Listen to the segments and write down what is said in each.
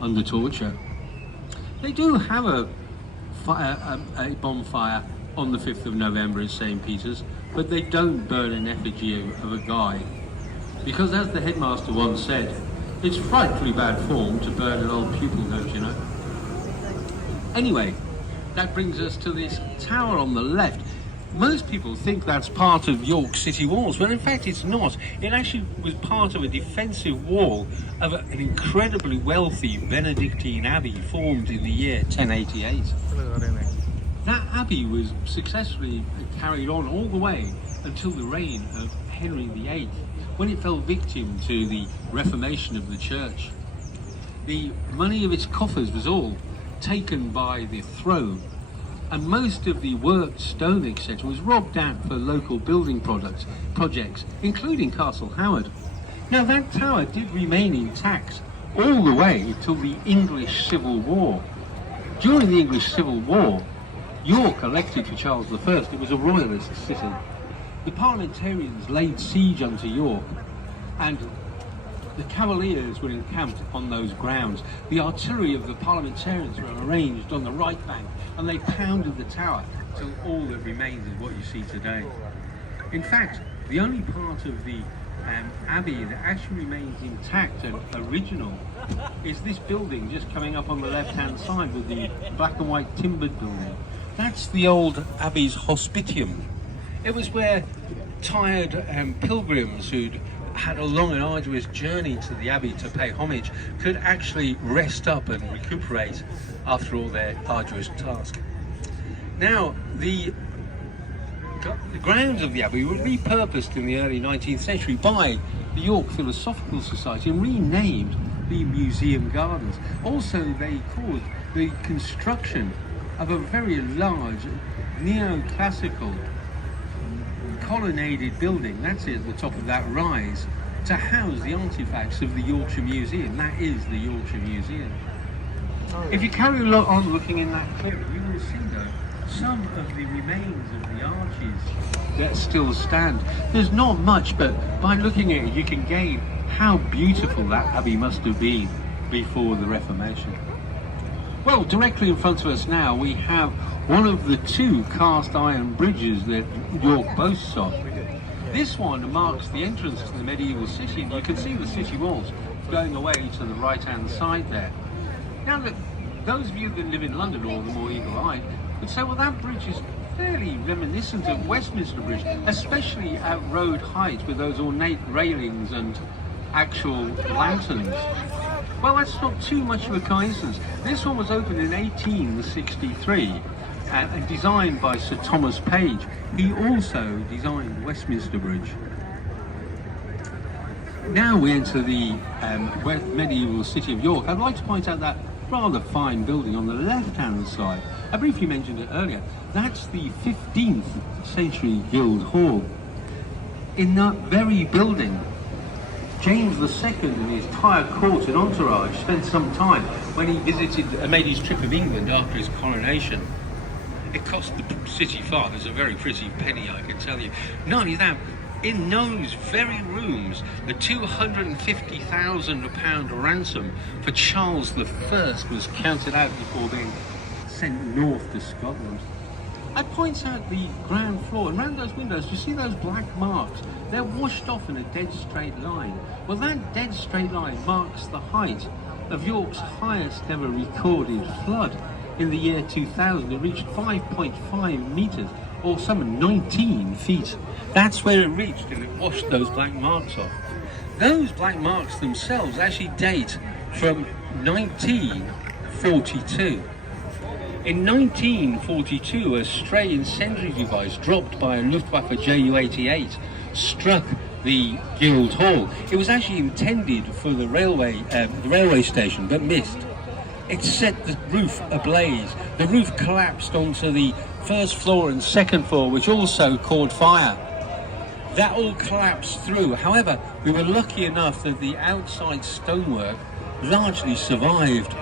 under torture. They do have a bonfire on the 5th of November in St. Peter's, but they don't burn an effigy of a guy. Because as the headmaster once said, it's frightfully bad form to burn an old pupil, don't you know? Anyway, that brings us to this tower on the left. Most people think that's part of York city walls, but in fact it's not. It actually was part of a defensive wall of an incredibly wealthy Benedictine abbey formed in the year 1088. That abbey was successfully carried on all the way until the reign of Henry VIII, when it fell victim to the Reformation of the church. The money of its coffers was all taken by the throne, and most of the worked stone, etc., was robbed out for local building projects, including Castle Howard. Now that tower did remain intact all the way till the English Civil War. During the English Civil War, York elected for Charles I. It was a royalist city. The parliamentarians laid siege unto York, and the Cavaliers were encamped on those grounds. The artillery of the parliamentarians were arranged on the right bank, and they pounded the tower till all that remains is what you see today. In fact, the only part of the abbey that actually remains intact and original is this building just coming up on the left-hand side with the black and white timbered building. That's the old abbey's hospitium. It was where tired pilgrims who'd had a long and arduous journey to the abbey to pay homage could actually rest up and recuperate after all their arduous task. Now, the grounds of the abbey were repurposed in the early 19th century by the York Philosophical Society and renamed the Museum Gardens. Also, they caused the construction of a very large neoclassical colonnaded building, that's it, at the top of that rise, to house the artifacts of the Yorkshire Museum. That is the Yorkshire Museum. If you carry on looking in that clip, you will see though some of the remains of the arches that still stand. There's not much, but by looking at it you can gain how beautiful that abbey must have been before the Reformation. Well, directly in front of us now we have one of the two cast iron bridges that York boasts of. This one marks the entrance to the medieval city, and you can see the city walls going away to the right hand side there. Now, those of you that live in London, or the more eagle-eyed, would say, well, that bridge is fairly reminiscent of Westminster Bridge, especially at road height with those ornate railings and actual lanterns. Well, that's not too much of a coincidence. This one was opened in 1863 and designed by Sir Thomas Page. He also designed Westminster Bridge. Now we enter the medieval city of York. I'd like to point out that rather fine building on the left-hand side. I briefly mentioned it earlier. That's the 15th century Guildhall. In that very building, James II and his entire court and entourage spent some time when he made his trip of England after his coronation. It cost the city fathers a very pretty penny, I can tell you. Not only that, in those very rooms, the £250,000 ransom for Charles I was counted out before being sent north to Scotland. I point out the ground floor, and around those windows, you see those black marks? They're washed off in a dead straight line. Well, that dead straight line marks the height of York's highest ever recorded flood. In the year 2000, it reached 5.5 metres, or some 19 feet. That's where it reached, and it washed those black marks off. Those black marks themselves actually date from 1942. In 1942, a stray incendiary device dropped by a Luftwaffe Ju-88 struck the Guildhall. It was actually intended for the railway station, but missed. It set the roof ablaze. The roof collapsed onto the first floor and second floor, which also caught fire. That all collapsed through. However, we were lucky enough that the outside stonework largely survived.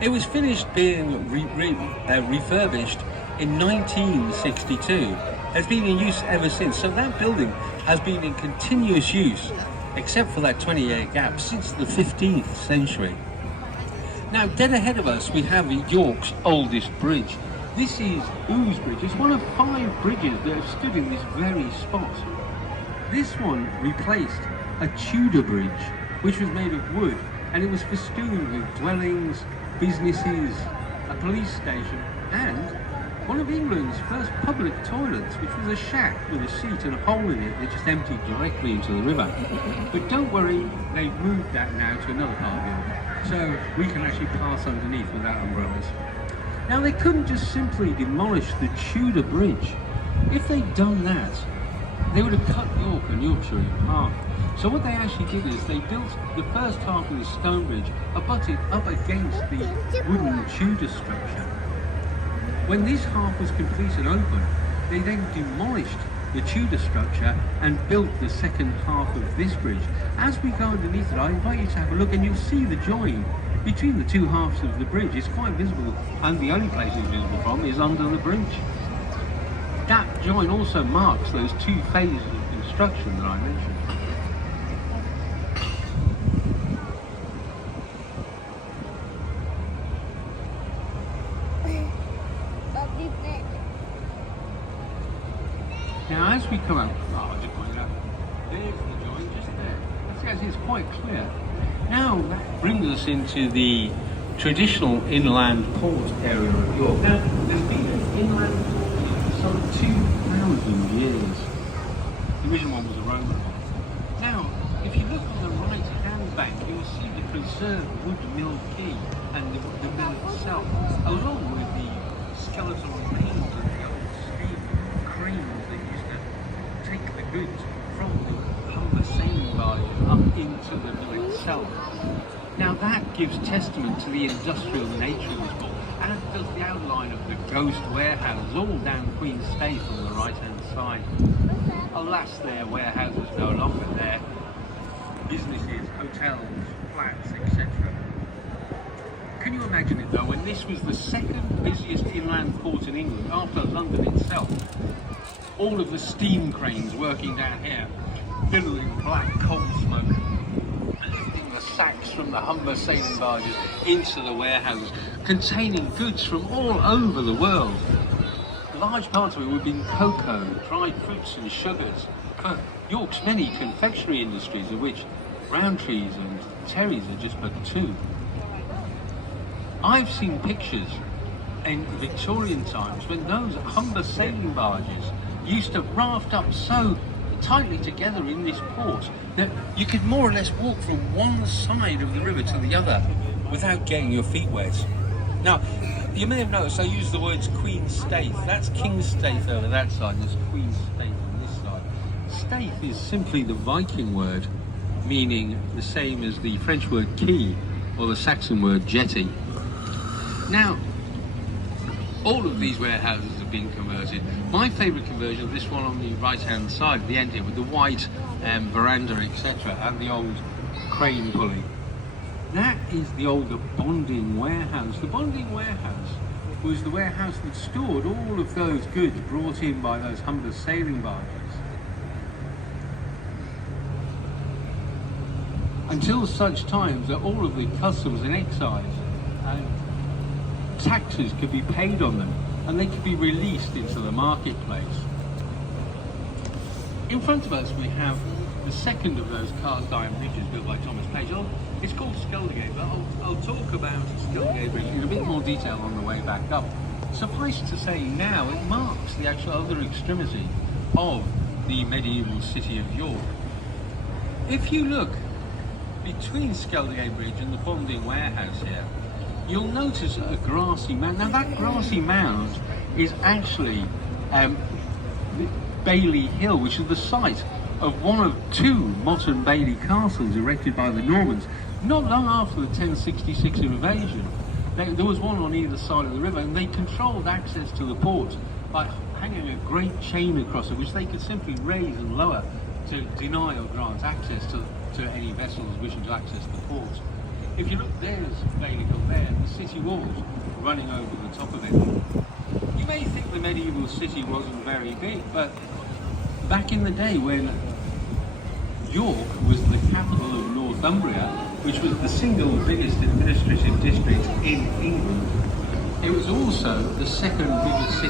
It was finished being refurbished in 1962. It's been in use ever since. So that building has been in continuous use, except for that 20-year gap, since the 15th century. Now, dead ahead of us, we have York's oldest bridge. This is Ouse Bridge. It's one of 5 bridges that have stood in this very spot. This one replaced a Tudor bridge, which was made of wood, and it was festooned with dwellings, businesses, a police station, and one of England's first public toilets, which was a shack with a seat and a hole in it that just emptied directly into the river. But don't worry, they've moved that now to another part of York, so we can actually pass underneath without umbrellas. Now, they couldn't just simply demolish the Tudor bridge. If they'd done that, they would have cut York and Yorkshire in half. So what they actually did is they built the first half of the stone bridge, abutted up against the wooden Tudor structure. When this half was complete and open, they then demolished the Tudor structure and built the second half of this bridge. As we go underneath it, I invite you to have a look, and you'll see the join between the 2 halves of the bridge. It's quite visible, and the only place it's visible from is under the bridge. That join also marks those 2 phases of construction that I mentioned. Now, as we come out, I'll just point out, there's the join just there. It's quite clear. Now, that brings us into the traditional inland port area of York. Now, there's been an inland port for some 2,000 years. The original one was a Roman one. Now, if you look on the right-hand bank, you'll see the preserved wood mill quay and the mill itself, along with the skeletal remains of the old steam cranes that used to take the goods from the Humber sailing barges up into the mill itself. Now, that gives testament to the industrial nature of this port, as does the outline of the ghost warehouses all down Queen's Staith on the right-hand side. Alas, their warehouses no longer there. Businesses, hotels, flats, etc. Can you imagine it though, when this was the second busiest inland port in England after London itself? All of the steam cranes working down here, billowing black coal smoke, lifting the sacks from the Humber sailing barges into the warehouses, containing goods from all over the world. Large parts of it would have been cocoa, dried fruits and sugars for York's many confectionery industries, of which Rowntree's and Terry's are just but 2. I've seen pictures in Victorian times when those Humber sailing barges used to raft up so tightly together in this port that you could more or less walk from one side of the river to the other without getting your feet wet. Now, you may have noticed I use the words Queen's Staith. That's King's Staith over that side, and there's Queen's Staith on this side. Staith is simply the Viking word, meaning the same as the French word quay or the Saxon word jetty. Now, all of these warehouses have been converted. My favourite conversion is this one on the right-hand side, the end here, with the white veranda, etc., and the old crane pulley. That is the older bonding warehouse. The bonding warehouse was the warehouse that stored all of those goods brought in by those Humber sailing barges. Until such times that all of the customs and excise and taxes could be paid on them and they could be released into the marketplace. In front of us we have the second of those cast iron bridges built by Thomas Page. It's called Skeldergate, but I'll talk about Skeldergate Bridge in a bit more detail on the way back up. Suffice to say now, it marks the actual other extremity of the medieval city of York. If you look between Skeldergate Bridge and the bonding warehouse here, you'll notice a grassy mound. Now that grassy mound is actually Bailey Hill, which is the site of one of 2 modern Bailey castles erected by the Normans not long after the 1066 invasion. There was one on either side of the river, and they controlled access to the port by hanging a great chain across it, which they could simply raise and lower to deny or grant access to any vessels wishing to access the port. If you look, there's Bailey Hill there, and the city walls running over the top of it. You may think the medieval city wasn't very big, but back in the day when York was the capital of Northumbria, which was the single biggest administrative district in England. It was also the second biggest city